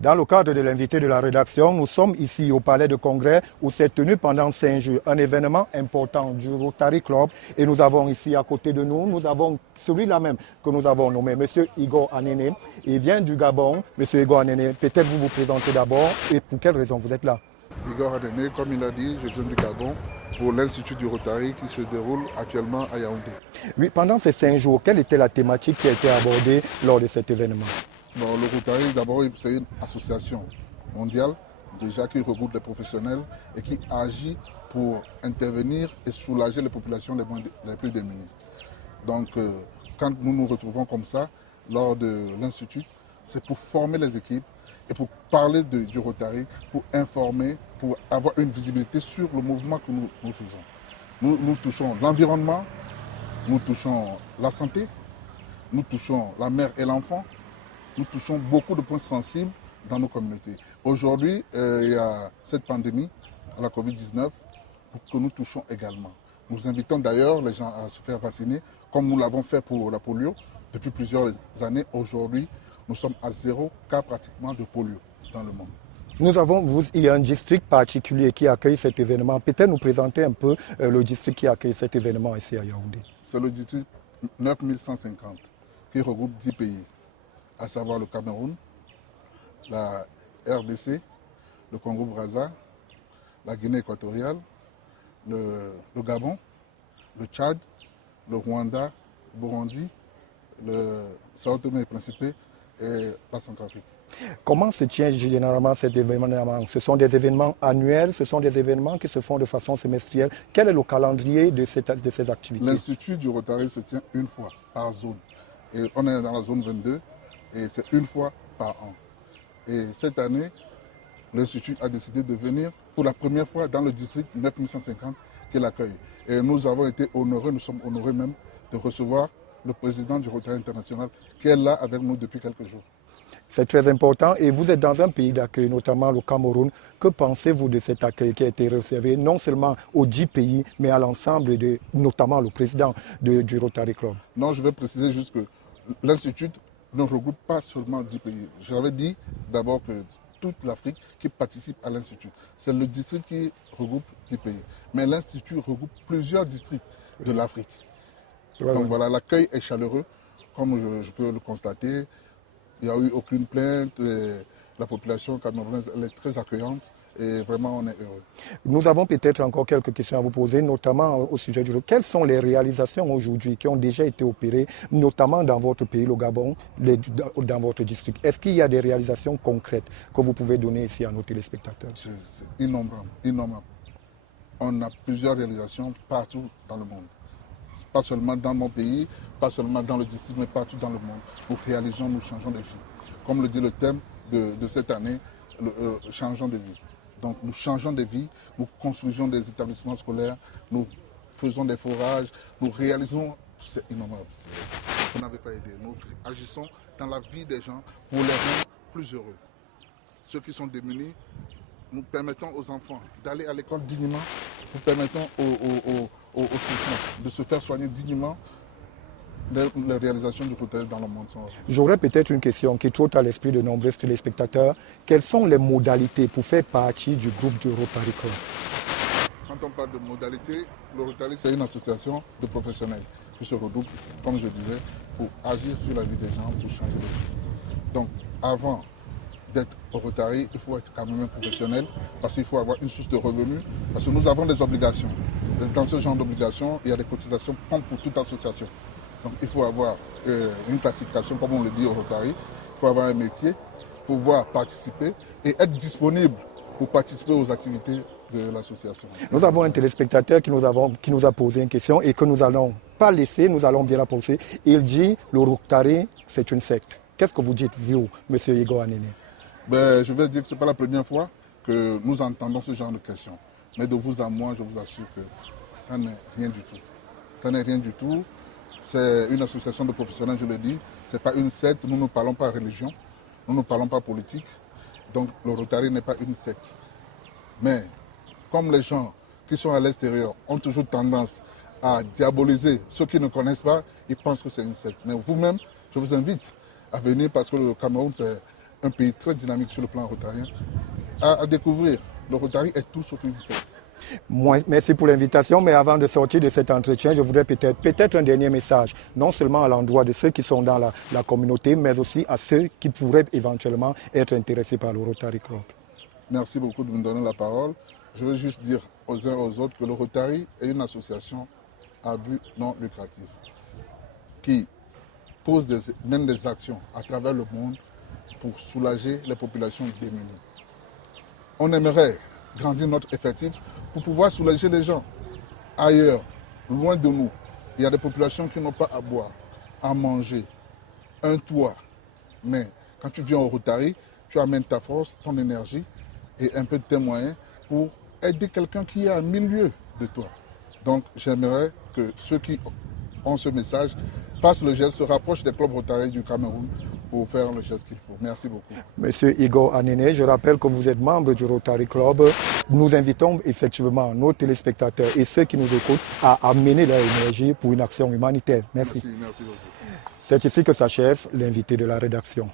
Dans le cadre de l'invité de la rédaction, nous sommes ici au Palais de Congrès où s'est tenu pendant 5 jours un événement important du Rotary Club. Et nous avons ici à côté de nous, nous avons celui-là même que nous avons nommé M. Igor Anene. Il vient du Gabon. M. Igor Anene, peut-être vous présentez d'abord et pour quelle raison vous êtes là? Igor Anene, comme il a dit, je viens du Gabon pour l'Institut du Rotary qui se déroule actuellement à Yaoundé. Oui, pendant ces 5 jours, quelle était la thématique qui a été abordée lors de cet événement? Bon, le Rotary, d'abord, c'est une association mondiale déjà qui regroupe les professionnels et qui agit pour intervenir et soulager les populations les plus démunies. Donc, quand nous nous retrouvons comme ça, lors de l'Institut, c'est pour former les équipes et pour parler du Rotary, pour informer, pour avoir une visibilité sur le mouvement que nous faisons. Nous touchons l'environnement, nous touchons la santé, nous touchons la mère et l'enfant, nous touchons beaucoup de points sensibles dans nos communautés. Aujourd'hui, il y a cette pandémie, la Covid-19, que nous touchons également. Nous invitons d'ailleurs les gens à se faire vacciner, comme nous l'avons fait pour la polio depuis plusieurs années. Aujourd'hui, nous sommes à 0 cas pratiquement de polio dans le monde. Il y a un district particulier qui accueille cet événement. Peut-être nous présenter un peu le district qui accueille cet événement ici à Yaoundé. C'est le district 9150 qui regroupe 10 pays, à savoir le Cameroun, la RDC, le Congo-Brazza, la Guinée équatoriale, le Gabon, le Tchad, le Rwanda, le Burundi, le Sao Tomé et Principe et la Centrafrique. Comment se tient généralement cet événement? Ce sont des événements annuels, ce sont des événements qui se font de façon semestrielle. Quel est le calendrier de ces activités? L'Institut du Rotary se tient une fois par zone. Et on est dans la zone 22 et c'est une fois par an. Et cette année, l'Institut a décidé de venir pour la première fois dans le district 9150 qui l'accueille. Et nous avons été honorés, nous sommes honorés même de recevoir le président du Rotary International qui est là avec nous depuis quelques jours. C'est très important et vous êtes dans un pays d'accueil, notamment le Cameroun. Que pensez-vous de cet accueil qui a été réservé non seulement aux 10 pays, mais à l'ensemble, notamment le président du Rotary Club? Non, je vais préciser juste que l'Institut ne regroupe pas seulement 10 pays. J'avais dit d'abord que toute l'Afrique qui participe à l'Institut. C'est le district qui regroupe 10 pays. Mais l'Institut regroupe plusieurs districts de l'Afrique. Donc voilà, l'accueil est chaleureux, comme je peux le constater. Il n'y a eu aucune plainte. La population camerounaise elle est très accueillante et vraiment on est heureux. Nous avons peut-être encore quelques questions à vous poser, notamment au sujet du... Quelles sont les réalisations aujourd'hui qui ont déjà été opérées, notamment dans votre pays, le Gabon, dans votre district? Est-ce qu'il y a des réalisations concrètes que vous pouvez donner ici à nos téléspectateurs? C'est innombrable, innombrable. On a plusieurs réalisations partout dans le monde. Pas seulement dans mon pays, pas seulement dans le district, mais partout dans le monde. Nous réalisons, nous changeons de vie. Comme le dit le thème de cette année, changeons de vie. Donc nous changeons de vie, nous construisons des établissements scolaires, nous faisons des forages, nous réalisons, c'est innombrable. Vous n'avez pas idée. Nous agissons dans la vie des gens pour les rendre plus heureux. Ceux qui sont démunis, nous permettons aux enfants d'aller à l'école dignement, nous permettons aux enfants de se faire soigner dignement. Les réalisations du Rotary dans le monde sont... J'aurais peut-être une question qui trotte à l'esprit de nombreux téléspectateurs. Quelles sont les modalités pour faire partie du groupe du Rotary Club? Quand on parle de modalités, le Rotary c'est une association de professionnels qui se regroupent, comme je disais, pour agir sur la vie des gens, pour changer les vies. Donc avant d'être au Rotary, il faut être quand même un professionnel parce qu'il faut avoir une source de revenus, parce que nous avons des obligations. Dans ce genre d'obligations, il y a des cotisations comme pour toute association. Donc il faut avoir une classification, comme on le dit au Rotary, il faut avoir un métier, pouvoir participer et être disponible pour participer aux activités de l'association. Nous avons un téléspectateur qui nous a posé une question et que nous n'allons pas laisser, nous allons bien la poser. Il dit le Rotary, c'est une secte. Qu'est-ce que vous dites, vous, M. Igor Anene? Je vais dire que ce n'est pas la première fois que nous entendons ce genre de questions. Mais de vous à moi, je vous assure que ça n'est rien du tout. Ça n'est rien du tout. C'est une association de professionnels, je le dis. Ce n'est pas une secte. Nous ne parlons pas religion. Nous ne parlons pas politique. Donc le Rotary n'est pas une secte. Mais comme les gens qui sont à l'extérieur ont toujours tendance à diaboliser ceux qui ne connaissent pas, ils pensent que c'est une secte. Mais vous-même, je vous invite à venir parce que le Cameroun, c'est un pays très dynamique sur le plan rotarien, à découvrir. Le Rotary est tout sauf une fête. Merci pour l'invitation, mais avant de sortir de cet entretien, je voudrais peut-être un dernier message, non seulement à l'endroit de ceux qui sont dans la communauté, mais aussi à ceux qui pourraient éventuellement être intéressés par le Rotary Club. Merci beaucoup de me donner la parole. Je veux juste dire aux uns et aux autres que le Rotary est une association à but non lucratif qui mène des actions à travers le monde pour soulager les populations démunies. On aimerait grandir notre effectif pour pouvoir soulager les gens. Ailleurs, loin de nous, il y a des populations qui n'ont pas à boire, à manger, un toit. Mais quand tu viens au Rotary, tu amènes ta force, ton énergie et un peu de tes moyens pour aider quelqu'un qui est à 1000 lieues de toi. Donc j'aimerais que ceux qui ont ce message fassent le geste, se rapprochent des clubs Rotary du Cameroun pour faire le geste qu'il faut. Merci beaucoup. Monsieur Igor Anene, je rappelle que vous êtes membre du Rotary Club. Nous invitons effectivement nos téléspectateurs et ceux qui nous écoutent à amener leur énergie pour une action humanitaire. Merci. Merci beaucoup. C'est ici que s'achève l'invité de la rédaction.